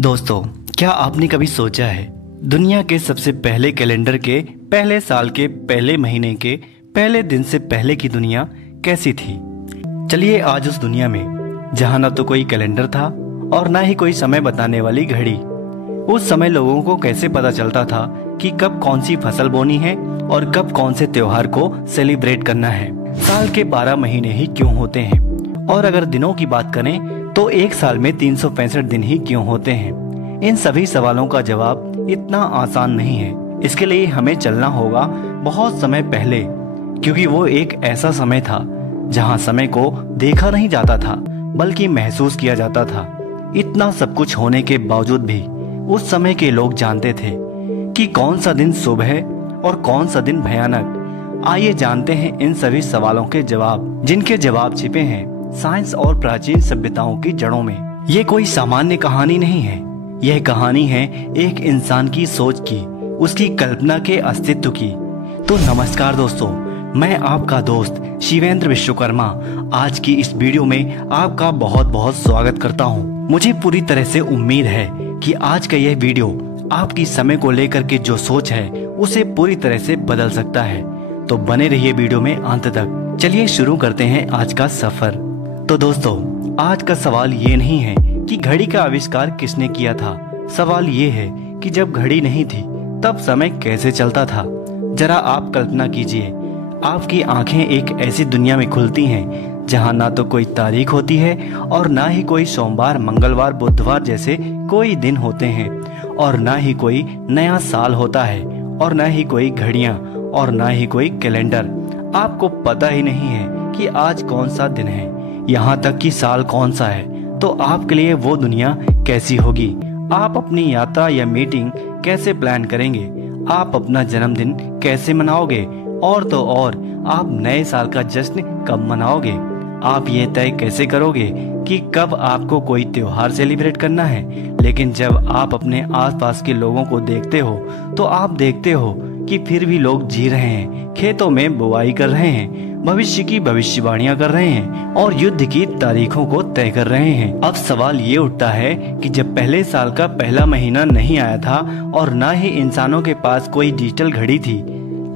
दोस्तों, क्या आपने कभी सोचा है दुनिया के सबसे पहले कैलेंडर के पहले साल के पहले महीने के पहले दिन से पहले की दुनिया कैसी थी? चलिए आज उस दुनिया में जहां ना तो कोई कैलेंडर था और ना ही कोई समय बताने वाली घड़ी। उस समय लोगों को कैसे पता चलता था कि कब कौन सी फसल बोनी है और कब कौन से त्योहार को सेलिब्रेट करना है। साल के 12 महीने ही क्यों होते हैं और अगर दिनों की बात करें तो एक साल में 365 दिन ही क्यों होते हैं? इन सभी सवालों का जवाब इतना आसान नहीं है। इसके लिए हमें चलना होगा बहुत समय पहले, क्योंकि वो एक ऐसा समय था जहां समय को देखा नहीं जाता था बल्कि महसूस किया जाता था। इतना सब कुछ होने के बावजूद भी उस समय के लोग जानते थे कि कौन सा दिन शुभ है और कौन सा दिन भयानक। आइए जानते हैं इन सभी सवालों के जवाब, जिनके जवाब छिपे हैं साइंस और प्राचीन सभ्यताओं की जड़ों में। ये कोई सामान्य कहानी नहीं है, यह कहानी है एक इंसान की सोच की, उसकी कल्पना के अस्तित्व की। तो नमस्कार दोस्तों, मैं आपका दोस्त शिवेंद्र विश्वकर्मा आज की इस वीडियो में आपका बहुत बहुत स्वागत करता हूँ। मुझे पूरी तरह से उम्मीद है कि आज का यह वीडियो आपकी समय को लेकर के जो सोच है उसे पूरी तरह से बदल सकता है। तो बने रहिए वीडियो में अंत तक। चलिए शुरू करते हैं आज का सफर। तो दोस्तों, आज का सवाल ये नहीं है कि घड़ी का आविष्कार किसने किया था। सवाल ये है कि जब घड़ी नहीं थी तब समय कैसे चलता था। जरा आप कल्पना कीजिए, आपकी आंखें एक ऐसी दुनिया में खुलती हैं जहां ना तो कोई तारीख होती है और ना ही कोई सोमवार, मंगलवार, बुधवार जैसे कोई दिन होते हैं, और ना ही कोई नया साल होता है, और ना ही कोई घड़ियां, और ना ही कोई कैलेंडर। आपको पता ही नहीं है कि आज कौन सा दिन है, यहाँ तक कि साल कौन सा है। तो आपके लिए वो दुनिया कैसी होगी? आप अपनी यात्रा या मीटिंग कैसे प्लान करेंगे? आप अपना जन्मदिन कैसे मनाओगे? और तो और आप नए साल का जश्न कब मनाओगे? आप ये तय कैसे करोगे कि कब आपको कोई त्योहार सेलिब्रेट करना है? लेकिन जब आप अपने आसपास के लोगों को देखते हो तो आप देखते हो कि फिर भी लोग जी रहे हैं, खेतों में बुआई कर रहे हैं, भविष्य की भविष्यवाणियां कर रहे हैं और युद्ध की तारीखों को तय कर रहे हैं। अब सवाल ये उठता है कि जब पहले साल का पहला महीना नहीं आया था और ना ही इंसानों के पास कोई डिजिटल घड़ी थी,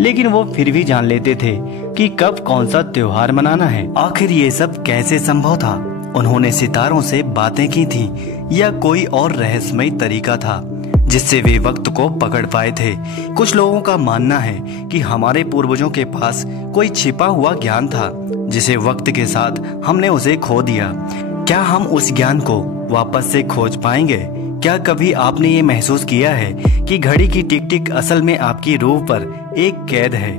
लेकिन वो फिर भी जान लेते थे कि कब कौन सा त्योहार मनाना है। आखिर ये सब कैसे संभव था? उन्होंने सितारों से बातें की थी या कोई और रहस्यमय तरीका था जिससे वे वक्त को पकड़ पाए थे? कुछ लोगों का मानना है कि हमारे पूर्वजों के पास कोई छिपा हुआ ज्ञान था जिसे वक्त के साथ हमने उसे खो दिया। क्या हम उस ज्ञान को वापस से खोज पाएंगे? क्या कभी आपने ये महसूस किया है कि घड़ी की टिक टिक असल में आपकी रूह पर एक कैद है?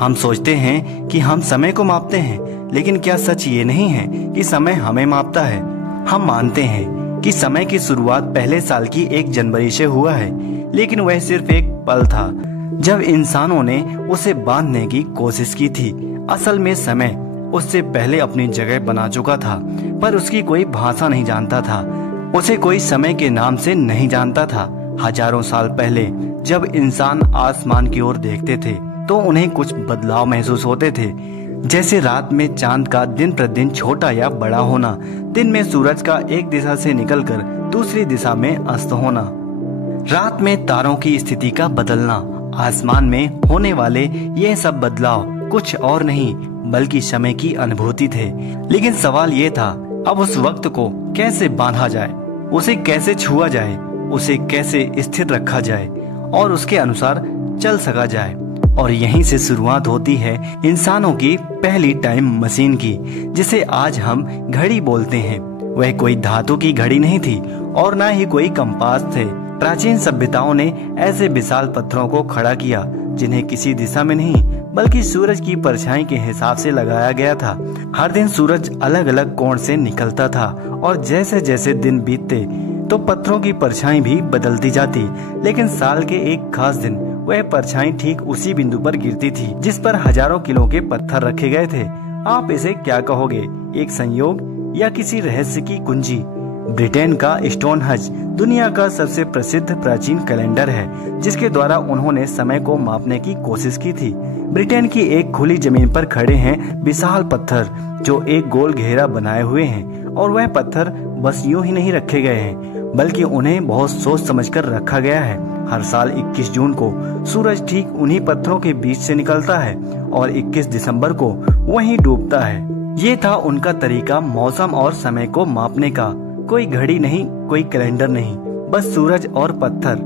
हम सोचते हैं कि हम समय को मापते हैं, लेकिन क्या सच ये नहीं है कि समय हमें मापता है? हम मानते हैं कि समय की शुरुआत पहले साल की 1 जनवरी से हुआ है, लेकिन वह सिर्फ एक पल था जब इंसानों ने उसे बांधने की कोशिश की थी। असल में समय उससे पहले अपनी जगह बना चुका था, पर उसकी कोई भाषा नहीं जानता था, उसे कोई समय के नाम से नहीं जानता था। हजारों साल पहले जब इंसान आसमान की ओर देखते थे तो उन्हें कुछ बदलाव महसूस होते थे, जैसे रात में चांद का दिन प्रतिदिन छोटा या बड़ा होना, दिन में सूरज का एक दिशा से निकलकर दूसरी दिशा में अस्त होना, रात में तारों की स्थिति का बदलना। आसमान में होने वाले ये सब बदलाव कुछ और नहीं बल्कि समय की अनुभूति थे। लेकिन सवाल ये था, अब उस वक्त को कैसे बांधा जाए, उसे कैसे छुआ जाए, उसे कैसे स्थिर रखा जाए और उसके अनुसार चल सका जाए। और यहीं से शुरुआत होती है इंसानों की पहली टाइम मशीन की, जिसे आज हम घड़ी बोलते हैं। वह कोई धातु की घड़ी नहीं थी और ना ही कोई कंपास थे। प्राचीन सभ्यताओं ने ऐसे विशाल पत्थरों को खड़ा किया जिन्हें किसी दिशा में नहीं बल्कि सूरज की परछाई के हिसाब से लगाया गया था। हर दिन सूरज अलग अलग कोण से निकलता था और जैसे जैसे दिन बीतते तो पत्थरों की परछाई भी बदलती जाती, लेकिन साल के एक खास दिन वह परछाई ठीक उसी बिंदु पर गिरती थी जिस पर हजारों किलो के पत्थर रखे गए थे। आप इसे क्या कहोगे, एक संयोग या किसी रहस्य की कुंजी? ब्रिटेन का स्टोनहंज दुनिया का सबसे प्रसिद्ध प्राचीन कैलेंडर है जिसके द्वारा उन्होंने समय को मापने की कोशिश की थी। ब्रिटेन की एक खुली जमीन पर खड़े हैं विशाल पत्थर जो एक गोल घेरा बनाए हुए हैं, और वह पत्थर बस यूं ही नहीं रखे गए हैं, बल्कि उन्हें बहुत सोच समझकर रखा गया है। हर साल 21 जून को सूरज ठीक उन्हीं पत्थरों के बीच से निकलता है और 21 दिसंबर को वहीं डूबता है। ये था उनका तरीका मौसम और समय को मापने का। कोई घड़ी नहीं, कोई कैलेंडर नहीं, बस सूरज और पत्थर।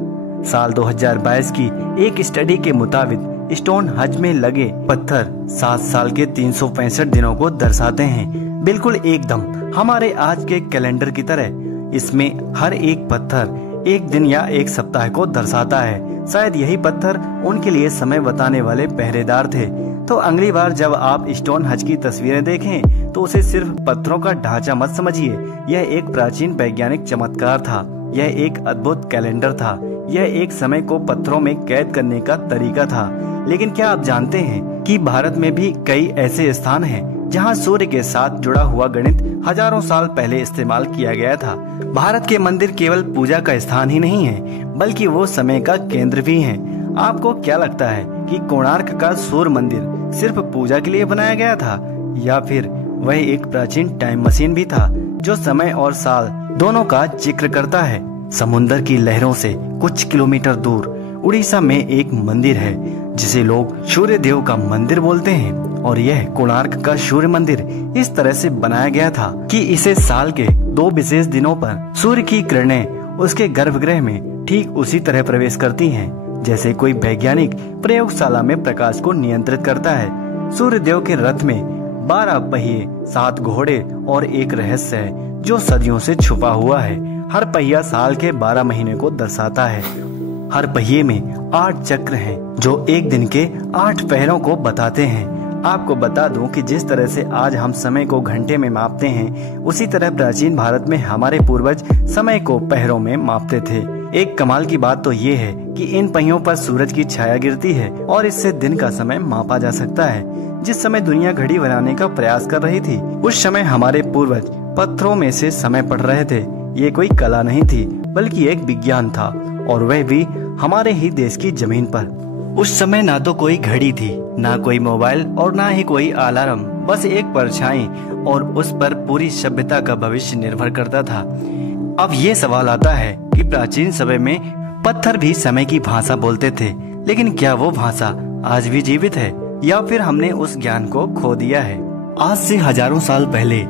साल 2022 की एक स्टडी के मुताबिक स्टोन हज में लगे पत्थर 7 साल के 365 दिनों को दर्शाते हैं, बिल्कुल एकदम हमारे आज के कैलेंडर की तरह। इसमें हर एक पत्थर एक दिन या एक सप्ताह को दर्शाता है। शायद यही पत्थर उनके लिए समय बताने वाले पहरेदार थे। तो अगली बार जब आप स्टोन हज की तस्वीरें देखें तो उसे सिर्फ पत्थरों का ढांचा मत समझिए। यह एक प्राचीन वैज्ञानिक चमत्कार था, यह एक अद्भुत कैलेंडर था, यह एक समय को पत्थरों में कैद करने का तरीका था। लेकिन क्या आप जानते हैं कि भारत में भी कई ऐसे स्थान हैं जहां सूर्य के साथ जुड़ा हुआ गणित हजारों साल पहले इस्तेमाल किया गया था। भारत के मंदिर केवल पूजा का स्थान ही नहीं है, बल्कि वो समय का केंद्र भी है। आपको क्या लगता है कि कोणार्क का सूर्य मंदिर सिर्फ पूजा के लिए बनाया गया था, या फिर वह एक प्राचीन टाइम मशीन भी था जो समय और साल दोनों का जिक्र करता है? समुद्र की लहरों से कुछ किलोमीटर दूर उड़ीसा में एक मंदिर है जिसे लोग सूर्य देव का मंदिर बोलते हैं, और यह कोणार्क का सूर्य मंदिर इस तरह से बनाया गया था कि इसे साल के 2 विशेष दिनों पर सूर्य की किरणें उसके गर्भगृह में ठीक उसी तरह प्रवेश करती हैं जैसे कोई वैज्ञानिक प्रयोगशाला में प्रकाश को नियंत्रित करता है। सूर्य देव के रथ में 12 पहिए, 7 घोड़े और एक रहस्य है जो सदियों से छुपा हुआ है। हर पहिया साल के 12 महीने को दर्शाता है। हर पहिए में 8 चक्र हैं जो एक दिन के 8 पहरों को बताते हैं। आपको बता दूं कि जिस तरह से आज हम समय को घंटे में मापते हैं, उसी तरह प्राचीन भारत में हमारे पूर्वज समय को पहरों में मापते थे। एक कमाल की बात तो ये है कि इन पहियों पर सूरज की छाया गिरती है और इससे दिन का समय मापा जा सकता है। जिस समय दुनिया घड़ी बनाने का प्रयास कर रही थी, उस समय हमारे पूर्वज पत्थरों में से समय पढ़ रहे थे। ये कोई कला नहीं थी, बल्कि एक विज्ञान था, और वह भी हमारे ही देश की जमीन पर। उस समय ना तो कोई घड़ी थी, ना कोई मोबाइल और ना ही कोई अलार्म, बस एक परछाई, और उस पर पूरी सभ्यता का भविष्य निर्भर करता था। अब ये सवाल आता है कि प्राचीन समय में पत्थर भी समय की भाषा बोलते थे, लेकिन क्या वो भाषा आज भी जीवित है, या फिर हमने उस ज्ञान को खो दिया है? आज से हजारों साल पहले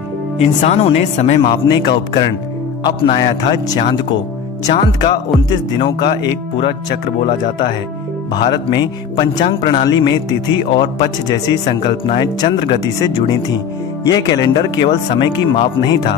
इंसानों ने समय मापने का उपकरण अपनाया था, चांद को। चांद का 29 दिनों का एक पूरा चक्र बोला जाता है। भारत में पंचांग प्रणाली में तिथि और पक्ष जैसी संकल्पनाएं चंद्र गति से जुड़ी थीं। यह कैलेंडर केवल समय की माप नहीं था,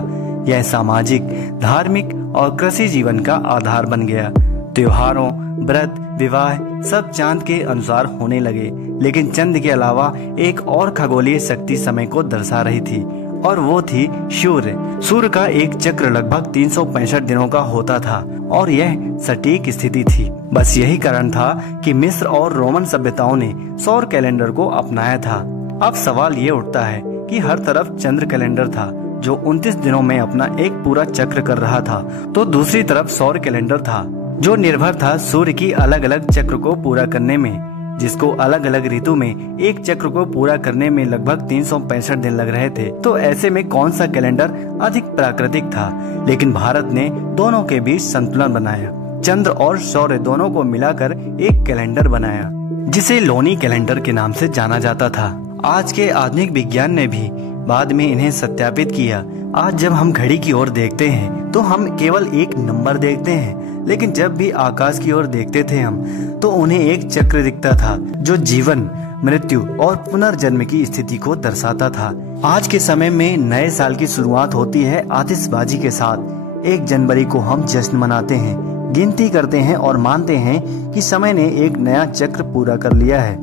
यह सामाजिक, धार्मिक और कृषि जीवन का आधार बन गया। त्योहारों, व्रत, विवाह सब चांद के अनुसार होने लगे, लेकिन चंद्र के अलावा एक और खगोलीय शक्ति समय को दर्शा रही थी, और वो थी सूर्य। सूर्य का एक चक्र लगभग 365 दिनों का होता था, और यह सटीक स्थिति थी। बस यही कारण था कि मिस्र और रोमन सभ्यताओं ने सौर कैलेंडर को अपनाया था। अब सवाल ये उठता है कि हर तरफ चंद्र कैलेंडर था जो 29 दिनों में अपना एक पूरा चक्र कर रहा था, तो दूसरी तरफ सौर कैलेंडर था जो निर्भर था सूर्य की अलग अलग चक्र को पूरा करने में, जिसको अलग अलग ऋतु में एक चक्र को पूरा करने में लगभग 365 दिन लग रहे थे। तो ऐसे में कौन सा कैलेंडर अधिक प्राकृतिक था? लेकिन भारत ने दोनों के बीच संतुलन बनाया, चंद्र और सूर्य दोनों को मिलाकर एक कैलेंडर बनाया, जिसे लोनी कैलेंडर के नाम से जाना जाता था। आज के आधुनिक विज्ञान ने भी बाद में इन्हें सत्यापित किया। आज जब हम घड़ी की ओर देखते हैं तो हम केवल एक नंबर देखते हैं, लेकिन जब भी आकाश की ओर देखते थे हम, तो उन्हें एक चक्र दिखता था जो जीवन, मृत्यु और पुनर्जन्म की स्थिति को दर्शाता था। आज के समय में नए साल की शुरुआत होती है आतिशबाजी के साथ। 1 जनवरी को हम जश्न मनाते हैं, गिनती करते हैं और मानते हैं कि समय ने एक नया चक्र पूरा कर लिया है,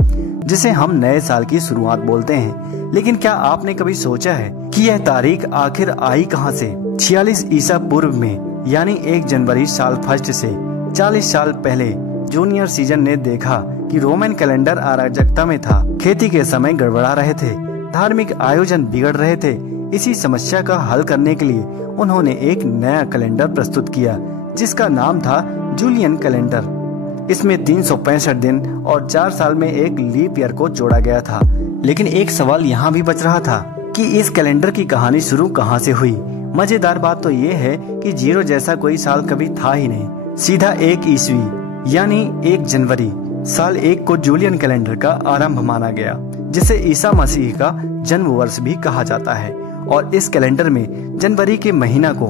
जिसे हम नए साल की शुरुआत बोलते हैं। लेकिन क्या आपने कभी सोचा है कि यह तारीख आखिर आई कहां से? 46 ईसा पूर्व में, यानी 1 जनवरी साल फर्स्ट से 40 साल पहले जूनियर सीजन ने देखा कि रोमन कैलेंडर अराजकता में था। खेती के समय गड़बड़ा रहे थे, धार्मिक आयोजन बिगड़ रहे थे। इसी समस्या का हल करने के लिए उन्होंने एक नया कैलेंडर प्रस्तुत किया, जिसका नाम था जूलियन कैलेंडर। इसमें 365 दिन और 4 साल में एक लीप ईयर को जोड़ा गया था। लेकिन एक सवाल यहाँ भी बच रहा था कि इस कैलेंडर की कहानी शुरू कहाँ से हुई? मजेदार बात तो ये है कि 0 जैसा कोई साल कभी था ही नहीं। सीधा 1 ईस्वी यानी 1 जनवरी साल 1 को जूलियन कैलेंडर का आरंभ माना गया, जिसे ईसा मसीह का जन्म वर्ष भी कहा जाता है। और इस कैलेंडर में जनवरी के महीना को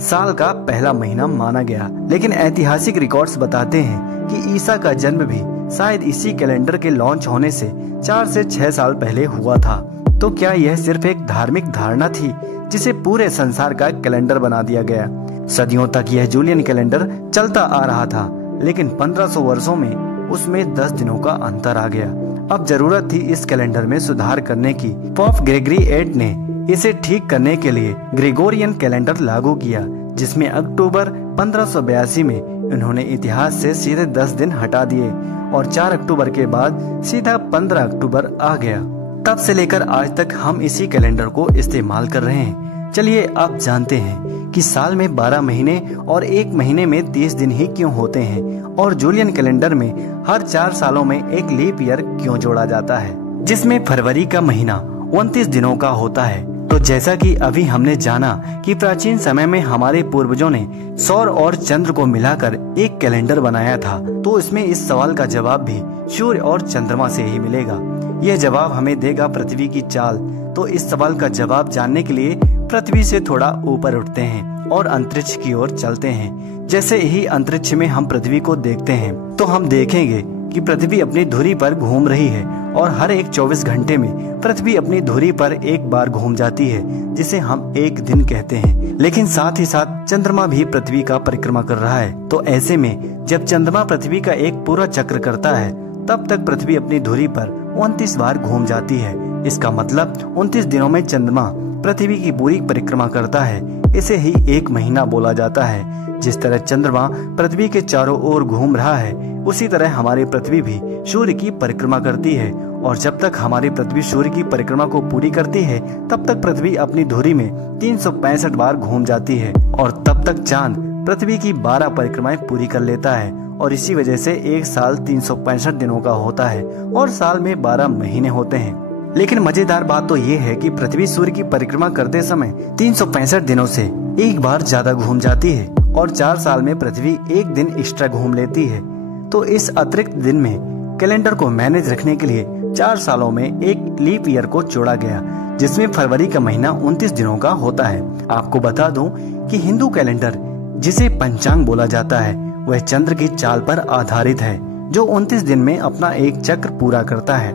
साल का पहला महीना माना गया। लेकिन ऐतिहासिक रिकॉर्ड्स बताते हैं कि ईसा का जन्म भी शायद इसी कैलेंडर के लॉन्च होने से 4 से 6 साल पहले हुआ था। तो क्या यह सिर्फ एक धार्मिक धारणा थी जिसे पूरे संसार का कैलेंडर बना दिया गया? सदियों तक यह जूलियन कैलेंडर चलता आ रहा था, लेकिन 1500 वर्षों में उसमें 10 दिनों का अंतर आ गया। अब जरूरत थी इस कैलेंडर में सुधार करने की। पोप ग्रेगरी 8 ने इसे ठीक करने के लिए ग्रेगोरियन कैलेंडर लागू किया, जिसमें अक्टूबर 1582 में उन्होंने इतिहास से सीधे 10 दिन हटा दिए और 4 अक्टूबर के बाद सीधा 15 अक्टूबर आ गया। तब से लेकर आज तक हम इसी कैलेंडर को इस्तेमाल कर रहे हैं। चलिए आप जानते हैं कि साल में 12 महीने और 1 महीने में 30 दिन ही क्यों होते हैं, और जूलियन कैलेंडर में हर 4 सालों में एक लीप ईयर क्यों जोड़ा जाता है, जिसमें फरवरी का महीना 29 दिनों का होता है। तो जैसा कि अभी हमने जाना कि प्राचीन समय में हमारे पूर्वजों ने सौर और चंद्र को मिलाकर एक कैलेंडर बनाया था, तो इसमें इस सवाल का जवाब भी सूर्य और चंद्रमा से ही मिलेगा। यह जवाब हमें देगा पृथ्वी की चाल। तो इस सवाल का जवाब जानने के लिए पृथ्वी से थोड़ा ऊपर उठते हैं और अंतरिक्ष की ओर चलते हैं। जैसे ही अंतरिक्ष में हम पृथ्वी को देखते हैं तो हम देखेंगे कि पृथ्वी अपनी धुरी पर घूम रही है, और हर एक 24 घंटे में पृथ्वी अपनी धुरी पर एक बार घूम जाती है, जिसे हम एक दिन कहते हैं। लेकिन साथ ही साथ चंद्रमा भी पृथ्वी का परिक्रमा कर रहा है। तो ऐसे में जब चंद्रमा पृथ्वी का एक पूरा चक्र करता है, तब तक पृथ्वी अपनी धुरी पर 29 बार घूम जाती है। इसका मतलब 29 दिनों में चंद्रमा पृथ्वी की पूरी परिक्रमा करता है। इसे ही एक महीना बोला जाता है। जिस तरह चंद्रमा पृथ्वी के चारों ओर घूम रहा है, उसी तरह हमारी पृथ्वी भी सूर्य की परिक्रमा करती है। और जब तक हमारी पृथ्वी सूर्य की परिक्रमा को पूरी करती है, तब तक पृथ्वी अपनी धुरी में 365 बार घूम जाती है, और तब तक चांद पृथ्वी की 12 परिक्रमाएं पूरी कर लेता है। और इसी वजह से एक साल 365 दिनों का होता है और साल में 12 महीने होते हैं। लेकिन मजेदार बात तो ये है कि पृथ्वी सूर्य की परिक्रमा करते समय 365 दिनों से एक बार ज्यादा घूम जाती है, और 4 साल में पृथ्वी एक दिन एक्स्ट्रा घूम लेती है। तो इस अतिरिक्त दिन में कैलेंडर को मैनेज रखने के लिए 4 सालों में एक लीप ईयर को जोड़ा गया, जिसमें फरवरी का महीना 29 दिनों का होता है। आपको बता दूं कि हिंदू कैलेंडर, जिसे पंचांग बोला जाता है, वह चंद्र की चाल पर आधारित है, जो 29 दिन में अपना एक चक्र पूरा करता है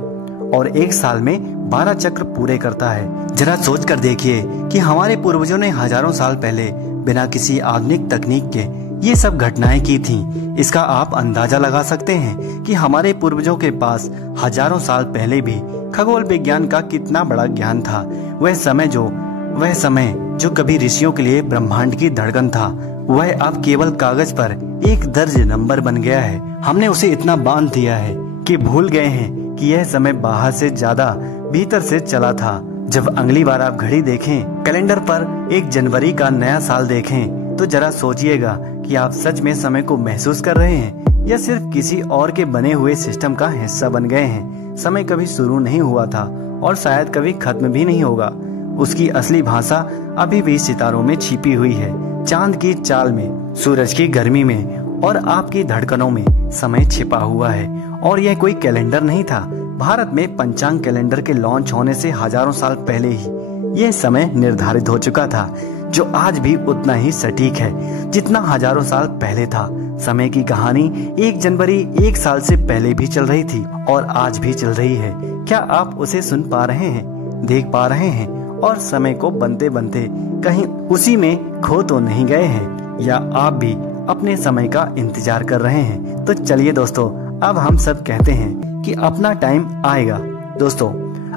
और एक साल में 12 चक्र पूरे करता है। जरा सोच कर देखिए कि हमारे पूर्वजों ने हजारों साल पहले बिना किसी आधुनिक तकनीक के ये सब घटनाएं की थीं। इसका आप अंदाजा लगा सकते हैं कि हमारे पूर्वजों के पास हजारों साल पहले भी खगोल विज्ञान का कितना बड़ा ज्ञान था। वह समय जो कभी ऋषियों के लिए ब्रह्मांड की धड़कन था, वह अब केवल कागज पर एक दर्ज नंबर बन गया है। हमने उसे इतना बांध दिया है कि भूल गए हैं कि यह समय बाहर से ज्यादा भीतर से चला था। जब अगली बार आप घड़ी देखें, कैलेंडर पर 1 जनवरी का नया साल देखें, तो जरा सोचिएगा कि आप सच में समय को महसूस कर रहे हैं या सिर्फ किसी और के बने हुए सिस्टम का हिस्सा बन गए हैं। समय कभी शुरू नहीं हुआ था और शायद कभी खत्म भी नहीं होगा। उसकी असली भाषा अभी भी सितारों में छिपी हुई है, चांद की चाल में, सूरज की गर्मी में और आपकी धड़कनों में समय छिपा हुआ है। और यह कोई कैलेंडर नहीं था। भारत में पंचांग कैलेंडर के लॉन्च होने से हजारों साल पहले ही यह समय निर्धारित हो चुका था, जो आज भी उतना ही सटीक है जितना हजारों साल पहले था। समय की कहानी 1 जनवरी 1 साल से पहले भी चल रही थी और आज भी चल रही है। क्या आप उसे सुन पा रहे हैं, देख पा रहे हैं, और समय को बनते बनते कहीं उसी में खो तो नहीं गए हैं, या आप भी अपने समय का इंतजार कर रहे हैं? तो चलिए दोस्तों, अब हम सब कहते हैं कि अपना टाइम आएगा। दोस्तों,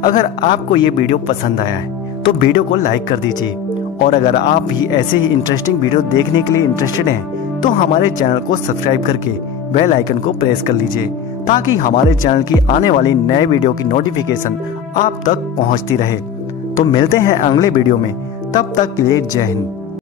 अगर आपको ये वीडियो पसंद आया है तो वीडियो को लाइक कर दीजिए, और अगर आप भी ऐसे ही इंटरेस्टिंग वीडियो देखने के लिए इंटरेस्टेड हैं तो हमारे चैनल को सब्सक्राइब करके बेल आइकन को प्रेस कर लीजिए, ताकि हमारे चैनल की आने वाली नए वीडियो की नोटिफिकेशन आप तक पहुंचती रहे। तो मिलते हैं अगले वीडियो में, तब तक के लिए जय हिंद।